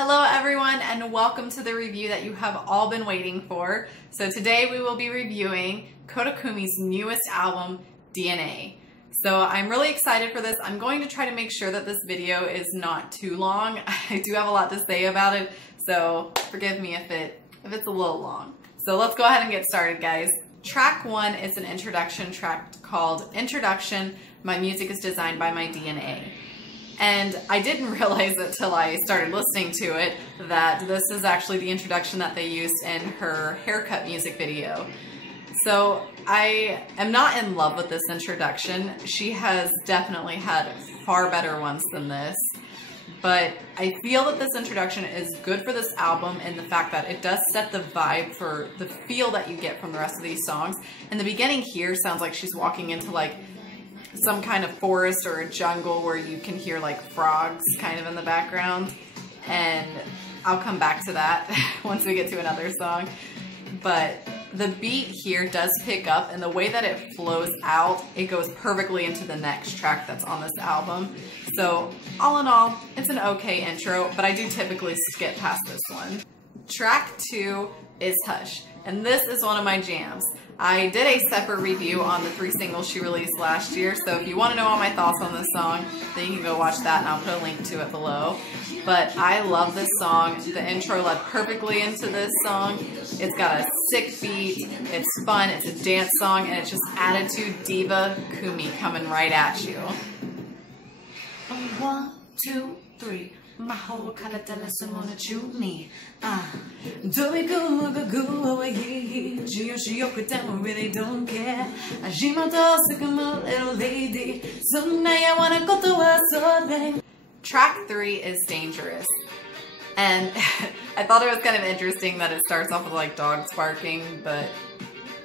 Hello everyone and welcome to the review that you have all been waiting for. So today we will be reviewing Koda Kumi's newest album, DNA. So I'm really excited for this. I'm going to try to make sure that this video is not too long. I do have a lot to say about it, so forgive me if it's a little long. So let's go ahead and get started, guys. Track 1 is an introduction track called Introduction, My Music is Designed by My DNA. And I didn't realize it till I started listening to it that this is actually the introduction that they used in her haircut music video. So I am not in love with this introduction. She has definitely had far better ones than this. But I feel that this introduction is good for this album in the fact that it does set the vibe for the feel that you get from the rest of these songs. And the beginning here sounds like she's walking into like some kind of forest or a jungle where you can hear like frogs kind of in the background, and I'll come back to that once we get to another song. But the beat here does pick up, and the way that it flows out, it goes perfectly into the next track that's on this album. So all in all, it's an okay intro, but I do typically skip past this one. Track 2 is Hush, and this is one of my jams. I did a separate review on the 3 singles she released last year, so if you want to know all my thoughts on this song, then you can go watch that and I'll put a link to it below. But I love this song. The intro led perfectly into this song. It's got a sick beat, it's fun, it's a dance song, and it's just attitude diva Kumi coming right at you. 1, 2, 3. My whole color tells someone that you need. Do we go away? She really don't care. She my dog, come a little lady. So now I wanna go to her so. Track 3 is Dangerous. And I thought it was kind of interesting that it starts off with like dogs barking, but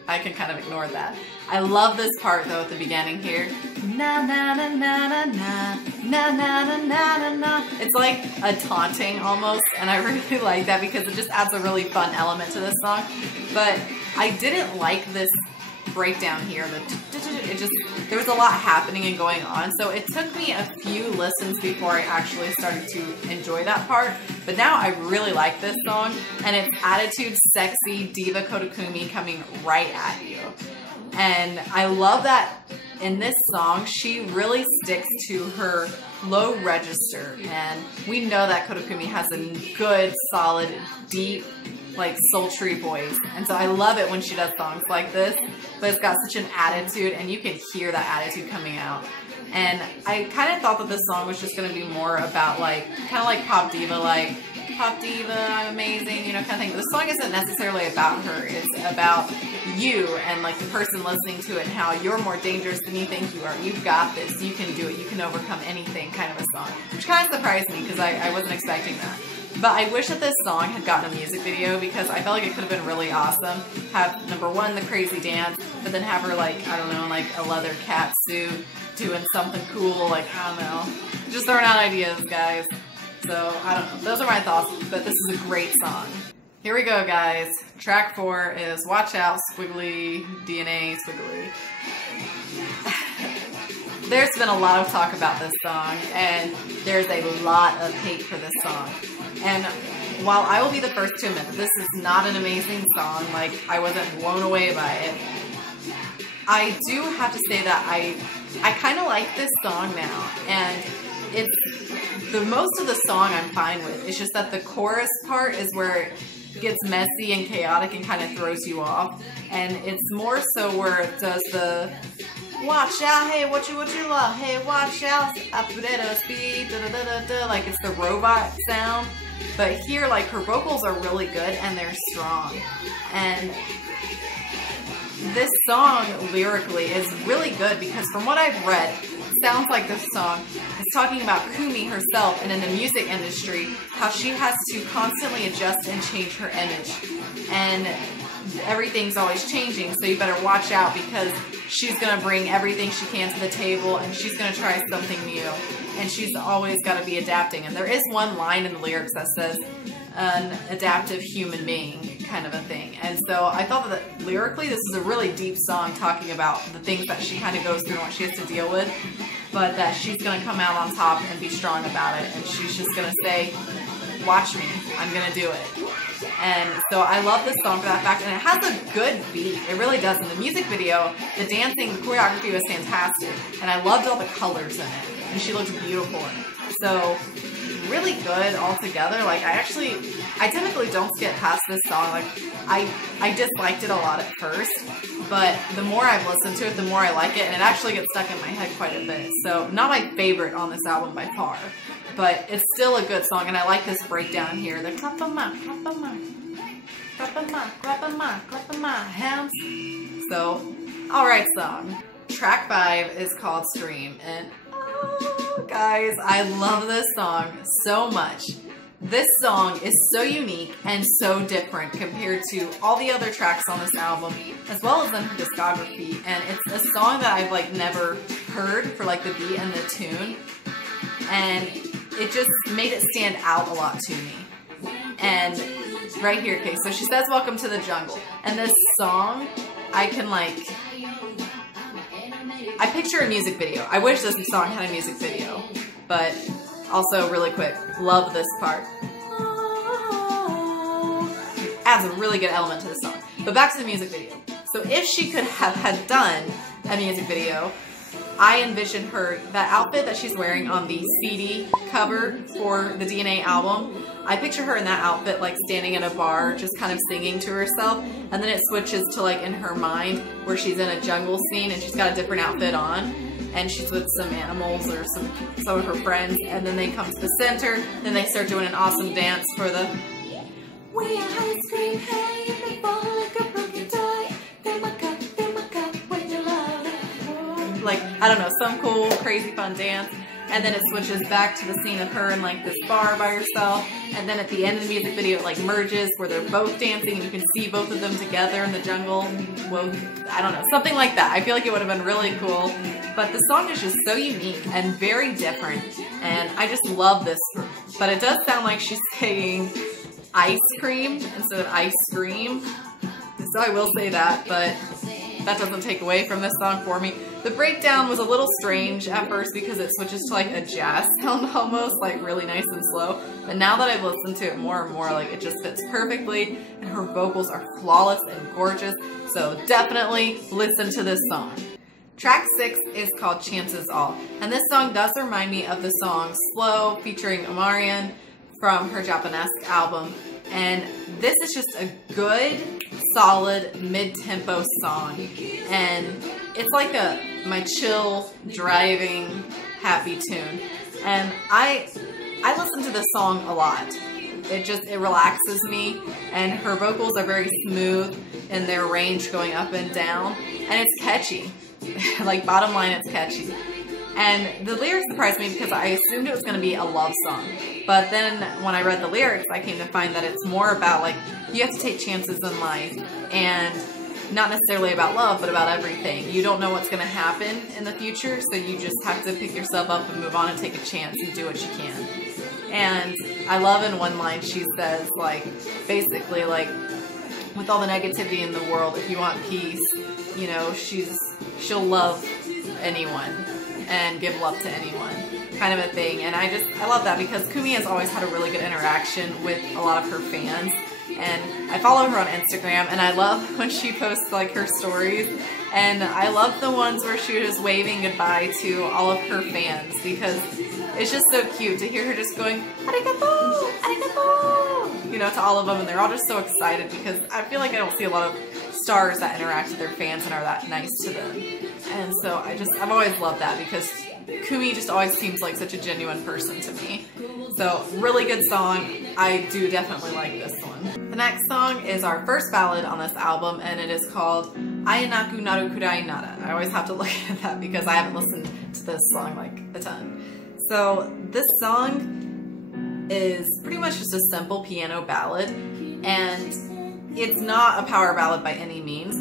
I can kind of ignore that. I love this part though at the beginning here. Na na na na na na na na na na na. It's like a taunting almost, and I really like that because it just adds a really fun element to this song. But I didn't like this breakdown here. There was a lot happening and going on, so it took me a few listens before I actually started to enjoy that part. But now I really like this song, and it's attitude sexy diva Koda Kumi coming right at you. And I love that in this song she really sticks to her low register, and we know that Koda Kumi has a good solid deep like sultry voice, and so I love it when she does songs like this, but it's got such an attitude and you can hear that attitude coming out. And I kind of thought that this song was just going to be more about like kind of like pop diva, I'm amazing, you know, kind of thing. But this song isn't necessarily about her. It's about you and like the person listening to it and how you're more dangerous than you think you are. You've got this, you can do it, you can overcome anything kind of a song, which kind of surprised me because I wasn't expecting that. But I wish that this song had gotten a music video because I felt like it could have been really awesome. Have number 1 the crazy dance, but then have her like, I don't know, like a leather cat suit doing something cool, like I don't know. Just throwing out ideas, guys. So I don't know. Those are my thoughts, but this is a great song. Here we go, guys. Track 4 is Watch Out, Squiggly, DNA, Squiggly. There's been a lot of talk about this song, and there's a lot of hate for this song. And while I will be the first to admit that this is not an amazing song, like I wasn't blown away by it, I do have to say that I kind of like this song now, and it's the most of the song I'm fine with. It's just that the chorus part is where it gets messy and chaotic and kind of throws you off, and it's more so where it does the watch out, hey, what you love, hey, watch out, I put it at speed, da da da da da, like it's the robot sound. But here, like, her vocals are really good and they're strong. And this song, lyrically, is really good because from what I've read, it sounds like this song is talking about Kumi herself and in the music industry, how she has to constantly adjust and change her image. And everything's always changing, so you better watch out because she's going to bring everything she can to the table and she's going to try something new. And she's always got to be adapting. And there is one line in the lyrics that says, an adaptive human being kind of a thing. And so I thought that lyrically this is a really deep song talking about the things that she kind of goes through and what she has to deal with, but that she's going to come out on top and be strong about it. And she's just going to say, watch me, I'm gonna do it. And so I love this song for that fact, and it has a good beat. It really does. In the music video, the dancing, the choreography was fantastic, and I loved all the colors in it, and she looked beautiful in it. So really good altogether. Like I typically don't skip past this song. Like I disliked it a lot at first, but the more I've listened to it, the more I like it, and it actually gets stuck in my head quite a bit. So not my favorite on this album by far, but it's still a good song, and I like this breakdown here. The clap-a-ma, clap-a-ma, clap-a-ma, clap-a-ma, clap-a-ma, hands. So, alright song. Track 5 is called Scream, and oh, guys, I love this song so much. This song is so unique and so different compared to all the other tracks on this album, as well as in her discography, and it's a song that I've like never heard for like the beat and the tune, and it just made it stand out a lot to me. And right here, okay, so she says welcome to the jungle, and this song, I picture a music video. I wish this song had a music video, but also really quick, love this part. Adds a really good element to the song. But back to the music video. So if she could have had done a music video, I envision her, that outfit that she's wearing on the CD cover for the DNA album, I picture her in that outfit like standing in a bar just kind of singing to herself, and then it switches to like in her mind where she's in a jungle scene and she's got a different outfit on and she's with some animals or some of her friends, and then they come to the center, then they start doing an awesome dance for the we are ice cream, hey, and they fall like a broken toy. Fill my cup with your love. Like, I don't know, some cool, crazy, fun dance. And then it switches back to the scene of her in like this bar by herself. And then at the end of the music video, it like merges where they're both dancing and you can see both of them together in the jungle. Well, I don't know, something like that. I feel like it would have been really cool. But the song is just so unique and very different. And I just love this. But it does sound like she's saying ice cream instead of ice cream. So I will say that, but that doesn't take away from this song for me. The breakdown was a little strange at first because it switches to like a jazz sound almost, like really nice and slow. But now that I've listened to it more and more, like it just fits perfectly, and her vocals are flawless and gorgeous. So definitely listen to this song. Track 6 is called Chances All, and this song does remind me of the song Slow featuring Amarian from her Japanesque album, and this is just a good, solid, mid-tempo song, and it's like my chill, driving, happy tune, and I listen to this song a lot. It relaxes me, and her vocals are very smooth in their range going up and down, and it's catchy. Like, bottom line, it's catchy. And the lyrics surprised me because I assumed it was going to be a love song. But then when I read the lyrics, I came to find that it's more about, like, you have to take chances in life. And not necessarily about love, but about everything. You don't know what's going to happen in the future, so you just have to pick yourself up and move on and take a chance and do what you can. And I love in one line she says, like, basically, like, with all the negativity in the world, if you want peace, you know, she'll love anyone and give love to anyone, kind of a thing. And I love that because Kumi has always had a really good interaction with a lot of her fans, and I follow her on Instagram, and I love when she posts like her stories, and I love the ones where she was waving goodbye to all of her fans because it's just so cute to hear her just going arigato, arigato, you know, to all of them, and they're all just so excited because I feel like I don't see a lot of stars that interact with their fans and are that nice to them. And so I've always loved that because Kumi just always seems like such a genuine person to me. So really good song. I do definitely like this one. The next song is our first ballad on this album, and it is called会えなくなるくらいなら. I always have to look at that because I haven't listened to this song like a ton. So this song is pretty much just a simple piano ballad, and it's not a power ballad by any means,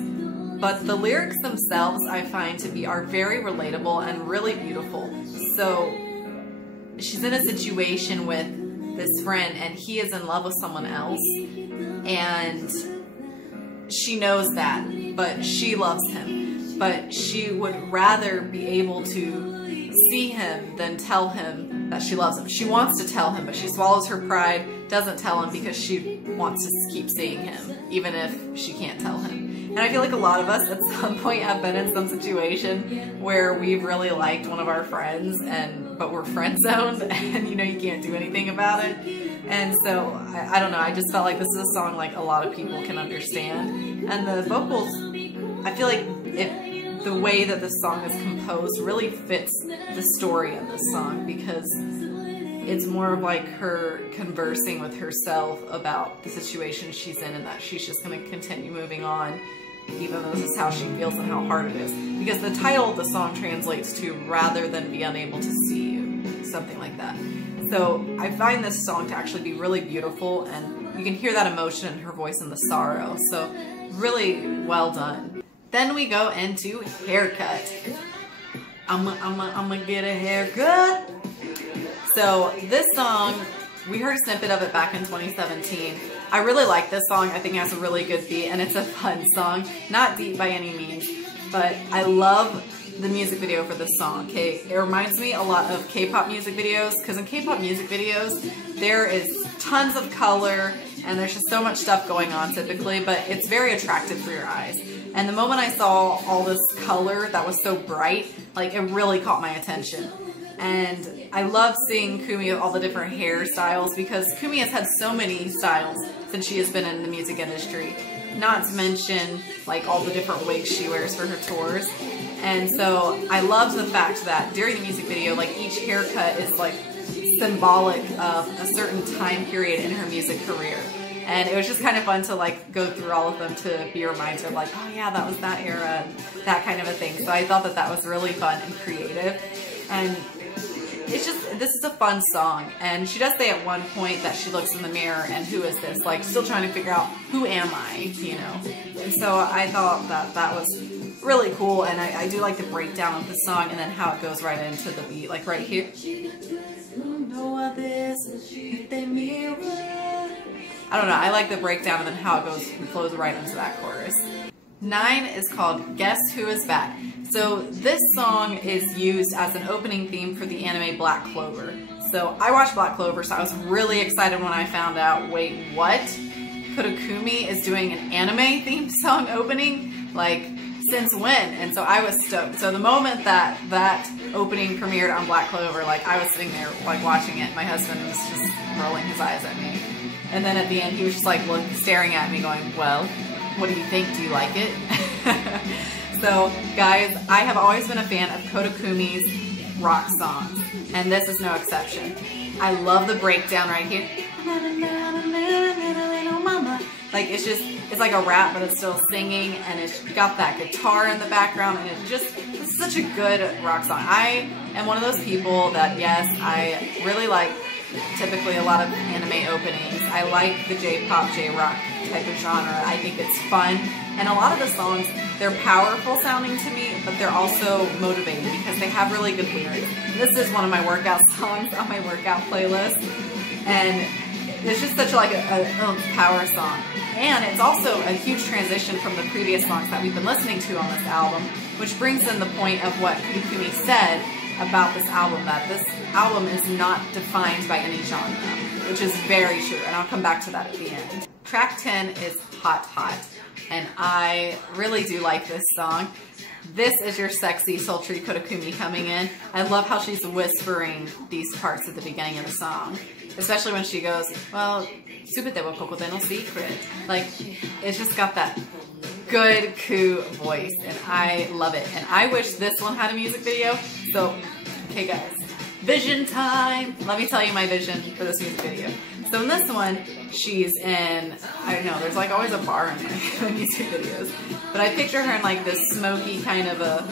but the lyrics themselves I find to are very relatable and really beautiful. So she's in a situation with this friend and he is in love with someone else, and she knows that, but she loves him, but she would rather be able to see him than tell him that she loves him. She wants to tell him, but she swallows her pride doesn't tell him because she wants to keep seeing him, even if she can't tell him. And I feel like a lot of us at some point have been in some situation where we've really liked one of our friends, but we're friend zoned, and you know, you can't do anything about it. And so I don't know, I just felt like this is a song like a lot of people can understand. And the vocals, I feel like the way that this song is composed really fits the story of this song, because it's more of like her conversing with herself about the situation she's in, and that she's just going to continue moving on even though this is how she feels and how hard it is. Because the title of the song translates to "rather than be unable to see you," something like that. So I find this song to actually be really beautiful, and you can hear that emotion in her voice and the sorrow. So really well done. Then we go into Haircut. I'ma get a haircut. So this song, we heard a snippet of it back in 2017. I really like this song. I think it has a really good beat, and it's a fun song. Not deep by any means, but I love the music video for this song. Okay, it reminds me a lot of K-pop music videos, because in K-pop music videos, there is tons of color, and there's just so much stuff going on typically, but it's very attractive for your eyes. And the moment I saw all this color that was so bright, like, it really caught my attention. And I love seeing Kumi with all the different hairstyles, because Kumi has had so many styles since she has been in the music industry. Not to mention like all the different wigs she wears for her tours. And so I love the fact that during the music video, like, each haircut is like symbolic of a certain time period in her music career. And it was just kind of fun to like go through all of them to be reminded of like, oh yeah, that was that era, and that kind of a thing. So I thought that that was really fun and creative. And it's just, this is a fun song. And she does say at one point that she looks in the mirror and who is this? Like, still trying to figure out, who am I, you know? And so I thought that that was really cool. And I do like the breakdown of the song, and then how it goes right into the beat, like right here. I don't know, I like the breakdown and then how it goes and flows right into that chorus. 9 is called Guess Who Is Back. So this song is used as an opening theme for the anime Black Clover. So I watched Black Clover, so I was really excited when I found out, wait, what? Koda Kumi is doing an anime theme song opening? Like, since when? And so I was stoked. So the moment that that opening premiered on Black Clover, like, I was sitting there like watching it. My husband was just rolling his eyes at me. And then at the end, he was just like staring at me going, well, what do you think? Do you like it? So guys, I have always been a fan of Koda Kumi's rock songs, and this is no exception. I love the breakdown right here. Like, it's like a rap, but it's still singing, and it's got that guitar in the background, and it's such a good rock song. I am one of those people that, yes, I really like typically a lot of anime openings. I like the J-pop, J-rock type of genre. I think it's fun. And a lot of the songs, they're powerful sounding to me, but they're also motivating because they have really good lyrics. This is one of my workout songs on my workout playlist. And it's just such like a power song. And it's also a huge transition from the previous songs that we've been listening to on this album, which brings in the point of what Koda Kumi said about this album, that this album is not defined by any genre, which is very true, and I'll come back to that at the end. Track 10 is Hot Hot, and I really do like this song. This is your sexy, sultry Koda Kumi coming in. I love how she's whispering these parts at the beginning of the song, especially when she goes, well, "Subete wa koko de no secret." Like, it's just got that good, cool voice, and I love it. And I wish this one had a music video. So, okay guys, vision time. Let me tell you my vision for this music video. So in this one, she's in, I don't know, there's like always a bar in my music videos, but I picture her in like this smoky kind of a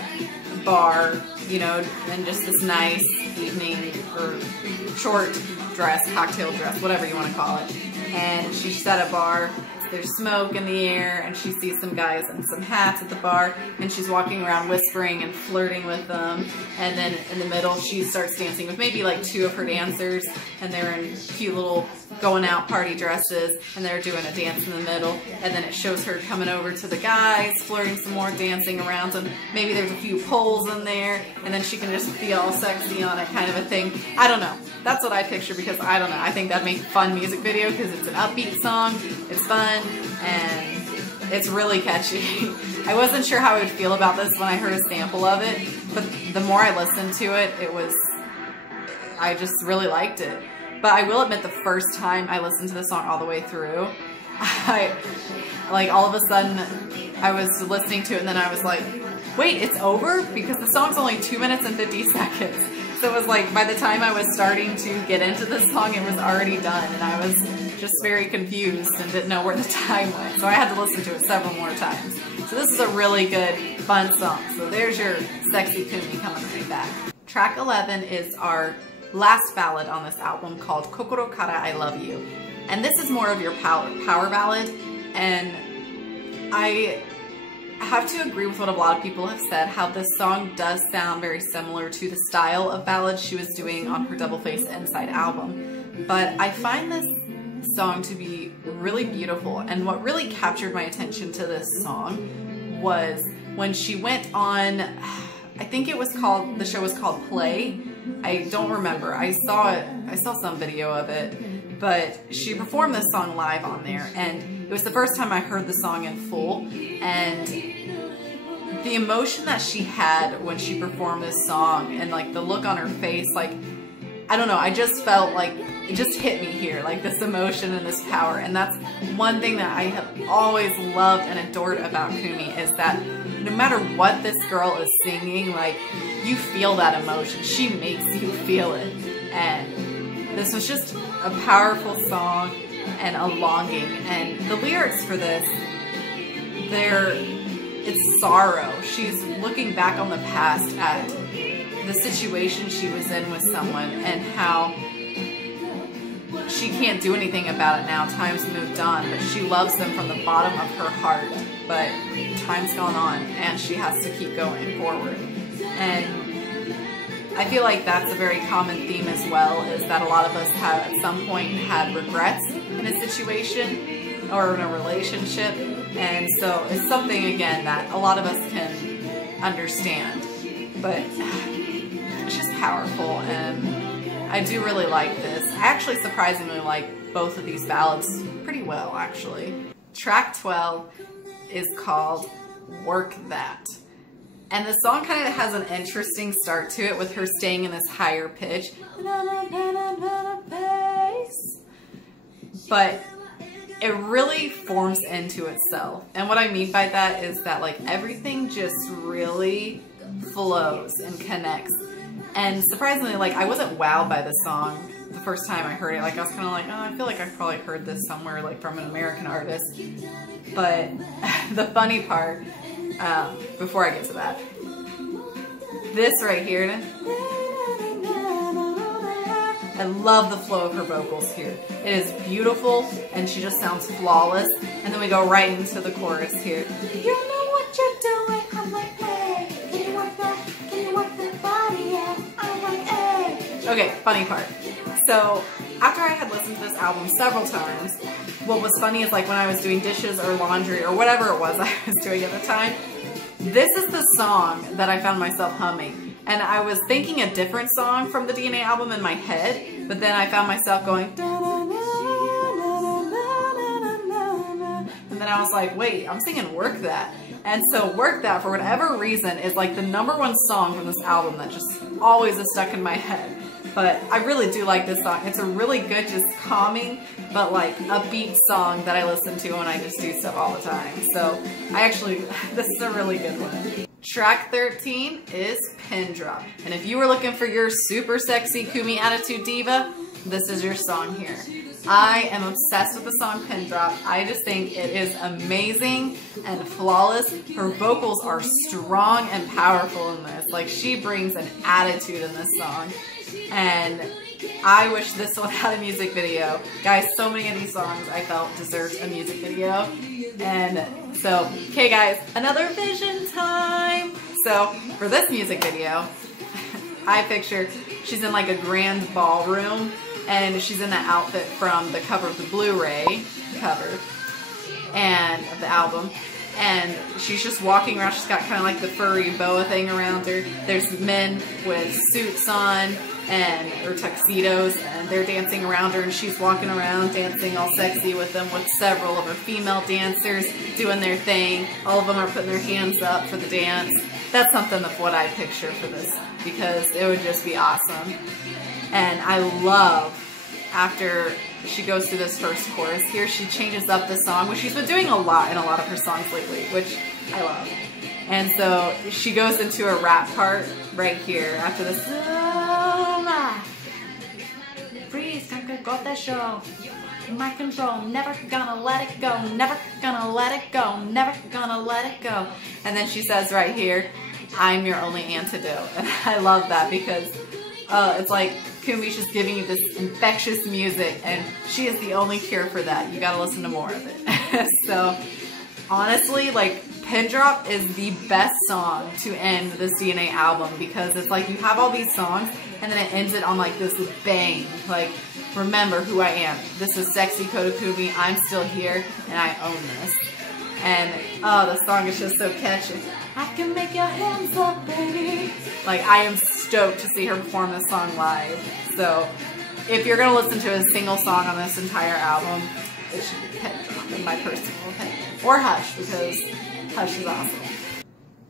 bar, you know, and just this nice evening or short dress, cocktail dress, whatever you want to call it. and she's at a bar. There's smoke in the air, and she sees some guys in some hats at the bar, and she's walking around whispering and flirting with them. And then in the middle, she starts dancing with maybe like 2 of her dancers, and they're in cute little going out party dresses, and they're doing a dance in the middle. And then it shows her coming over to the guys, flirting some more, dancing around, and maybe there's a few poles in there, and then she can just be all sexy on it, kind of a thing. I don't know. That's what I picture, because I don't know. I think that'd make a fun music video because it's an upbeat song, it's fun, and it's really catchy. I wasn't sure how I would feel about this when I heard a sample of it, but the more I listened to it, I just really liked it. But I will admit, the first time I listened to the song all the way through, like all of a sudden I was listening to it and then I was like, wait, it's over? Because the song's only 2 minutes and 50 seconds. So it was like, by the time I was starting to get into the song, it was already done, and I was just very confused and didn't know where the time went. So I had to listen to it several more times. So this is a really good, fun song. So there's your Sexy Kumi coming right back. Track 11 is our last ballad on this album, called Coco Tocata, I Love You. And this is more of your power ballad, and I have to agree with what a lot of people have said, how this song does sound very similar to the style of ballads she was doing on her Double Face Inside album. But I find this song to be really beautiful, and what really captured my attention to this song was when she went on, I think it was called, the show was called Play. I don't remember. I saw some video of it, but she performed this song live on there, and it was the first time I heard the song in full, and the emotion that she had when she performed this song, and like the look on her face, like, I don't know, I just felt like it just hit me here, like this emotion and this power. And that's one thing that I have always loved and adored about Kumi, is that no matter what this girl is singing, like, you feel that emotion. She makes you feel it. And this was just a powerful song and a longing. And the lyrics for this, it's sorrow. She's looking back on the past at the situation she was in with someone and how she can't do anything about it now. Time's moved on, but she loves them from the bottom of her heart. But time's gone on and she has to keep going forward. And I feel like that's a very common theme as well, is that a lot of us have at some point had regrets in a situation or in a relationship. And so it's something, again, that a lot of us can understand. But it's just powerful, and I do really like this. I actually surprisingly like both of these ballads pretty well, actually. Track 12 is called Work That. And the song kind of has an interesting start to it, with her staying in this higher pitch. But it really forms into itself. And what I mean by that is that, like, everything just really flows and connects. And surprisingly, like, I wasn't wowed by the song the first time I heard it. Like, I was kind of like, oh, I feel like I've probably heard this somewhere, like, from an American artist. But the funny part, before I get to that, this right here, I love the flow of her vocals here. It is beautiful, and she just sounds flawless. And then we go right into the chorus here. You know what you're doing, I'm like, hey, can you work that? Can you work that body out? I'm like, hey. Okay, funny part. So after I had listened to this album several times, what was funny is, like, when I was doing dishes or laundry or whatever it was I was doing at the time, this is the song that I found myself humming. And I was thinking a different song from the DNA album in my head, but then I found myself going, and then I was like, wait, I'm singing Work That. And so Work That, for whatever reason, is like the #1 song from this album that just always is stuck in my head. But I really do like this song. It's a really good, just calming, but like upbeat song that I listen to when I just do stuff all the time. So this is a really good one. Track 13 is Pendra. And if you were looking for your super sexy Kumi attitude diva, this is your song here. I am obsessed with the song Pendra. I just think it is amazing and flawless. Her vocals are strong and powerful in this. Like, she brings an attitude in this song. And I wish this one had a music video. Guys, so many of these songs I felt deserved a music video. And so, okay guys, another vision time. So for this music video, I picture she's in like a grand ballroom and she's in that outfit from the cover of the Blu-ray cover and of the album. And she's just walking around. She's got kind of like the furry boa thing around her. There's men with suits on or tuxedos, and they're dancing around her, and she's walking around dancing all sexy with them, with several of her female dancers doing their thing. All of them are putting their hands up for the dance. That's something of what I picture for this, because it would just be awesome. And I love, after she goes through this first chorus here, she changes up the song, which she's been doing a lot in a lot of her songs lately, which I love. And so she goes into a rap part right here after this. Freeze, got that show. My control, never gonna let it go, never gonna let it go, never gonna let it go. And then she says right here, I'm your only antidote. And I love that because it's like Kumi's just giving you this infectious music, and she is the only cure for that. You gotta listen to more of it. So honestly, like, Pendra is the best song to end this DNA album, because it's like you have all these songs and then it ends it on like this bang. Like, remember who I am. This is sexy Koda Kumi. I'm still here and I own this. And oh, the song is just so catchy. I can make your hands up, baby. Like, I am stoked to see her perform this song live. So if you're gonna listen to a single song on this entire album, it should be Pendra, in my personal opinion. Or Hush, because Hush is awesome.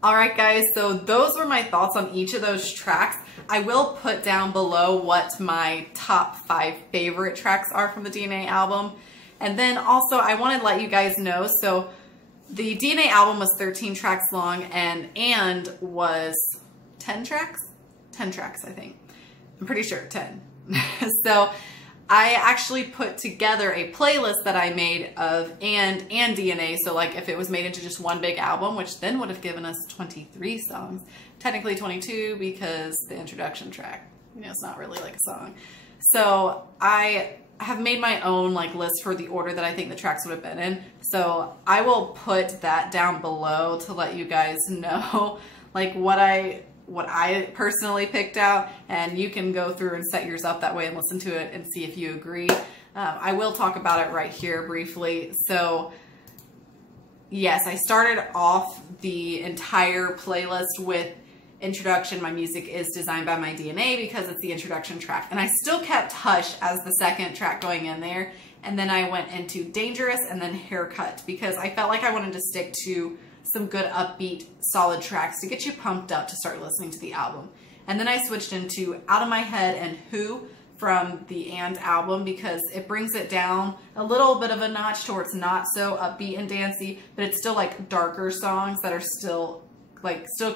Alright guys, so those were my thoughts on each of those tracks. I will put down below what my top 5 favorite tracks are from the DNA album. And then also I want to let you guys know, so the DNA album was 13 tracks long and was 10 tracks? 10 tracks, I think. I'm pretty sure, 10. So I actually put together a playlist that I made of and DNA. So like if it was made into just one big album, which then would have given us 23 songs, technically 22 because the introduction track, you know, it's not really like a song. So I have made my own like list for the order that I think the tracks would have been in. So I will put that down below to let you guys know like what I personally picked out, and you can go through and set yours up that way and listen to it and see if you agree. I will talk about it right here briefly. So yes, I started off the entire playlist with Introduction, My Music Is Designed by My DNA, because it's the introduction track. And I still kept Hush as the second track going in there. And then I went into Dangerous and then Haircut, because I felt like I wanted to stick to some good upbeat solid tracks to get you pumped up to start listening to the album. And then I switched into Out of My Head and Who from the And album, because it brings it down a little bit of a notch to where it's not so upbeat and dancey, but it's still like darker songs that are still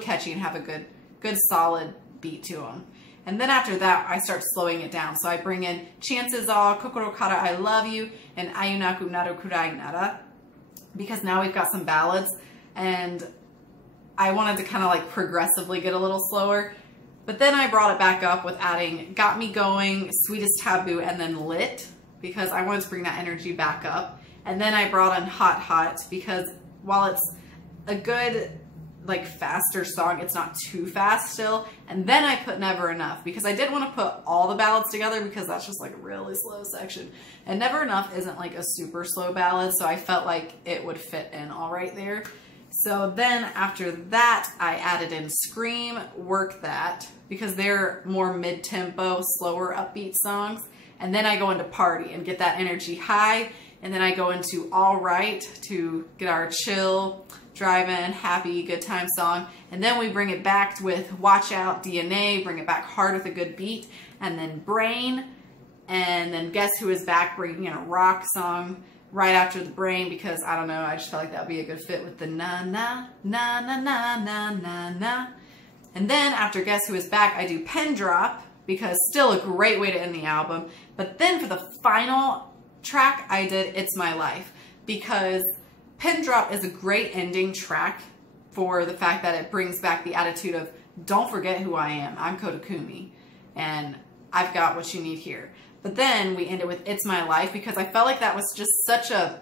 catchy and have a good solid beat to them. And then after that, I start slowing it down. So I bring in Chances Are, Coco Tocata, I Love You, and会えなくなるくらいなら, because now we've got some ballads. And I wanted to kind of like progressively get a little slower. But then I brought it back up with adding Got Me Going, Sweetest Taboo, and then Lit, because I wanted to bring that energy back up. And then I brought in Hot Hot, because while it's a good like faster song, it's not too fast still. And then I put Never Enough, because I didn't want to put all the ballads together, because that's just like a really slow section. And Never Enough isn't like a super slow ballad, so I felt like it would fit in all right there. So then after that, I added in Scream, Work That, because they're more mid-tempo, slower, upbeat songs. And then I go into Party and get that energy high. And then I go into All Right to get our chill, drive-in, happy, good time song. And then we bring it back with Watch Out, DNA, bring it back hard with a good beat. And then Brain. And then Guess Who Is Back, bringing in a rock song right after the Brain, because I don't know, I just felt like that would be a good fit with the na na na na na na na na. And then after Guess Who Is Back, I do Pen Drop, because still a great way to end the album. But then for the final track, I did It's My Life, because Pen Drop is a great ending track for the fact that it brings back the attitude of don't forget who I am. I'm Koda Kumi. And I've got what you need here. But then we ended with It's My Life because I felt like that was just such a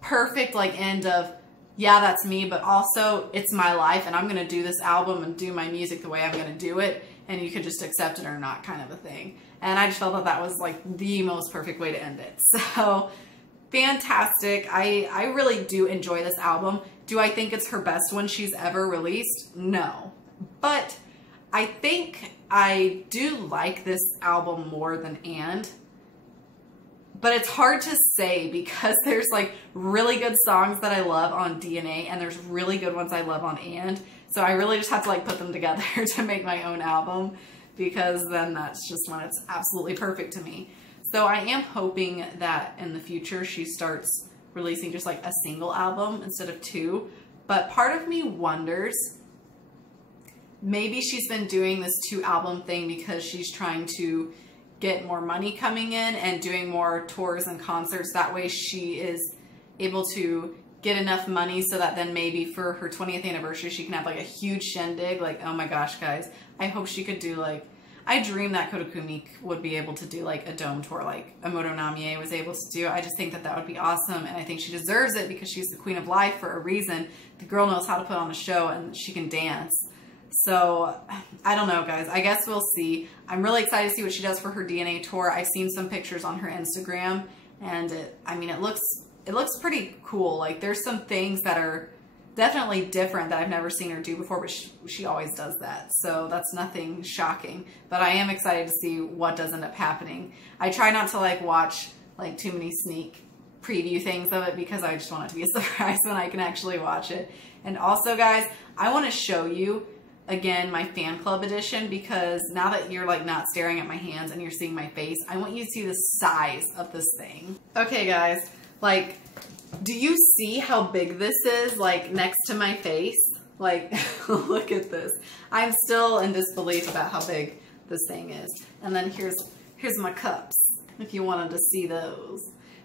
perfect like end of, yeah, that's me, but also it's my life and I'm going to do this album and do my music the way I'm going to do it. And you could just accept it or not kind of a thing. And I just felt that that was like the most perfect way to end it. So fantastic. I really do enjoy this album. Do I think it's her best one she's ever released? No. But I think I do like this album more than And. But it's hard to say because there's like really good songs that I love on DNA and there's really good ones I love on And. So I really just have to like put them together to make my own album because then that's just when it's absolutely perfect to me. So I am hoping that in the future she starts releasing just like a single album instead of two. But part of me wonders, maybe she's been doing this 2-album thing because she's trying to get more money coming in and doing more tours and concerts. That way she is able to get enough money so that then maybe for her 20th anniversary she can have like a huge shindig. Like, oh my gosh, guys, I hope she could do like, I dream that Koda Kumi would be able to do like a dome tour like Amoto Namie was able to do. I just think that that would be awesome and I think she deserves it because she's the queen of life for a reason. The girl knows how to put on a show and she can dance. So I don't know, guys. I guess we'll see. I'm really excited to see what she does for her DNA tour. I've seen some pictures on her Instagram and it looks pretty cool. Like there's some things that are definitely different that I've never seen her do before, but she always does that. So that's nothing shocking, but I am excited to see what does end up happening. I try not to like watch like too many sneak preview things of it because I just want it to be a surprise when I can actually watch it. And also, guys, I want to show you again my fan club edition because now that you're like not staring at my hands and you're seeing my face, I want you to see the size of this thing. Okay, guys, like, do you see how big this is like next to my face? Like, look at this. I'm still in disbelief about how big this thing is. And then here's my cups if you wanted to see those.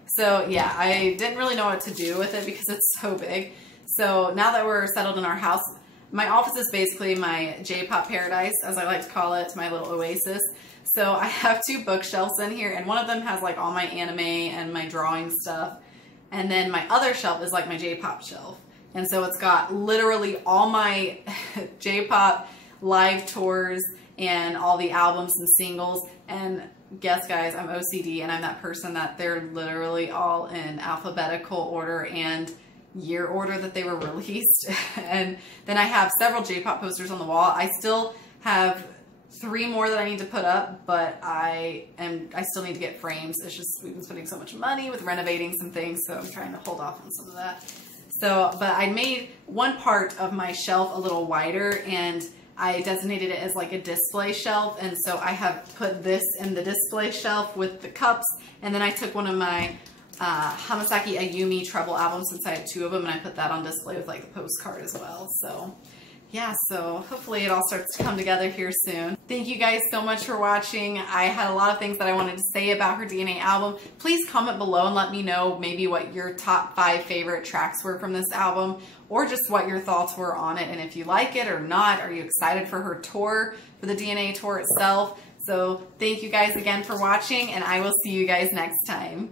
So yeah, I didn't really know what to do with it because it's so big. So now that we're settled in our house, my office is basically my J-pop paradise, as I like to call it, my little oasis. So I have 2 bookshelves in here, and one of them has like all my anime and my drawing stuff. And then my other shelf is like my J-pop shelf. And so it's got literally all my J-pop live tours and all the albums and singles. And guess, guys, I'm OCD and I'm that person that they're literally all in alphabetical order and year order that they were released. And then I have several J-pop posters on the wall. I still have 3 more that I need to put up, but I still need to get frames. It's just we've been spending so much money with renovating some things, so I'm trying to hold off on some of that. So, but I made one part of my shelf a little wider and I designated it as like a display shelf, and so I have put this in the display shelf with the cups, and then I took one of my Hamasaki Ayumi treble albums, since I have 2 of them, and I put that on display with like the postcard as well. So yeah, so hopefully it all starts to come together here soon. Thank you guys so much for watching. I had a lot of things that I wanted to say about her DNA album. Please comment below and let me know maybe what your top 5 favorite tracks were from this album, or just what your thoughts were on it, and if you like it or not. Are you excited for her tour, for the DNA tour itself? So thank you guys again for watching, and I will see you guys next time.